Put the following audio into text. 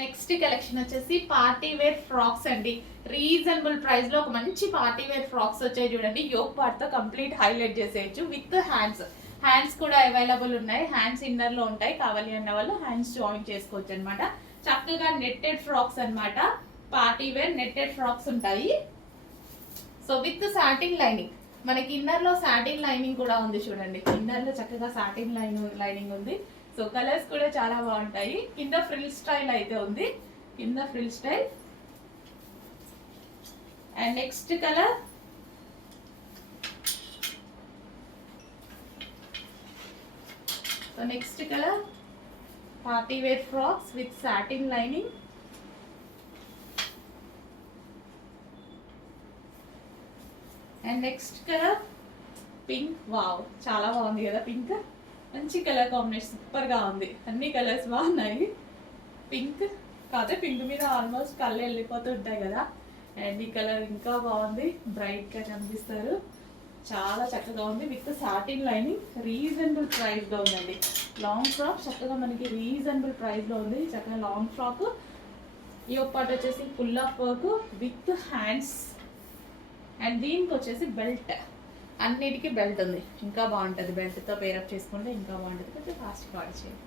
Next collection వచ్చేసి party wear frocks అండి. Reasonable price లో ఒక మంచి పార్టీ వేర్ ఫ్రాక్స్ వచ్చాయి చూడండి. యోక్ పార్ట్ తో కంప్లీట్ హైలైట్ చేసేయచ్చు విత్ హ్యాండ్స్ కూడా అవైలబుల్ ఉన్నాయి. హ్యాండ్స్ ఇన్నర్ లో ఉంటాయి, కావాలి అన్న వాళ్ళు హ్యాండ్స్ జాయిన్ చేసుకోవచ్చు అనమాట. చక్కగా నెట్టెడ్ ఫ్రాక్స్ అనమాట. పార్టీ వేర్ నెట్టెడ్ ఫ్రాక్స్ ఉంటాయి. సో విత్ సాటిన్ లైనింగ్, మనకి ఇన్నర్ లో సాటిన్ లైనింగ్ కూడా ఉంది చూడండి. ఇన్నర్ లో చక్కగా సాటిన్ లైనింగ్ ఉంది. సో కలర్స్ కూడా చాలా బాగుంటాయి. కింద ఫ్రిల్ స్టైల్ అయితే ఉంది, కింద frill style. And next colour next colour party wear frocks with satin lining. And next colour pink. Wow, చాలా బాగుంది కదా పింక్. మంచి కలర్ కాంబినేషన్, సూపర్ గా ఉంది. అన్ని కలర్స్ బాగున్నాయి. పింక్ కాకపోతే పింక్ మీద ఆల్మోస్ట్ కళ్ళు వెళ్ళిపోతూ ఉంటాయి కదా. అండ్ ఈ కలర్ ఇంకా బాగుంది, బ్రైట్ గా కనిపిస్తారు. చాలా చక్కగా ఉంది with satin lining. Reasonable price లో ఉందండి. లాంగ్ ఫ్రాక్ చక్కగా మనకి రీజనబుల్ ప్రైస్ లో ఉంది. చక్కగా లాంగ్ ఫ్రాక్. ఈ పార్ట్ వచ్చేసి full of work with hands. And దీనికి వచ్చేసి బెల్ట్, అన్నిటికీ బెల్ట్ ఉంది. ఇంకా బాగుంటుంది, బెల్ట్తో పేరప్ చేసుకుంటే ఇంకా బాగుంటుంది. కొంచెం ఫాస్ట్గా వాడి చేయండి.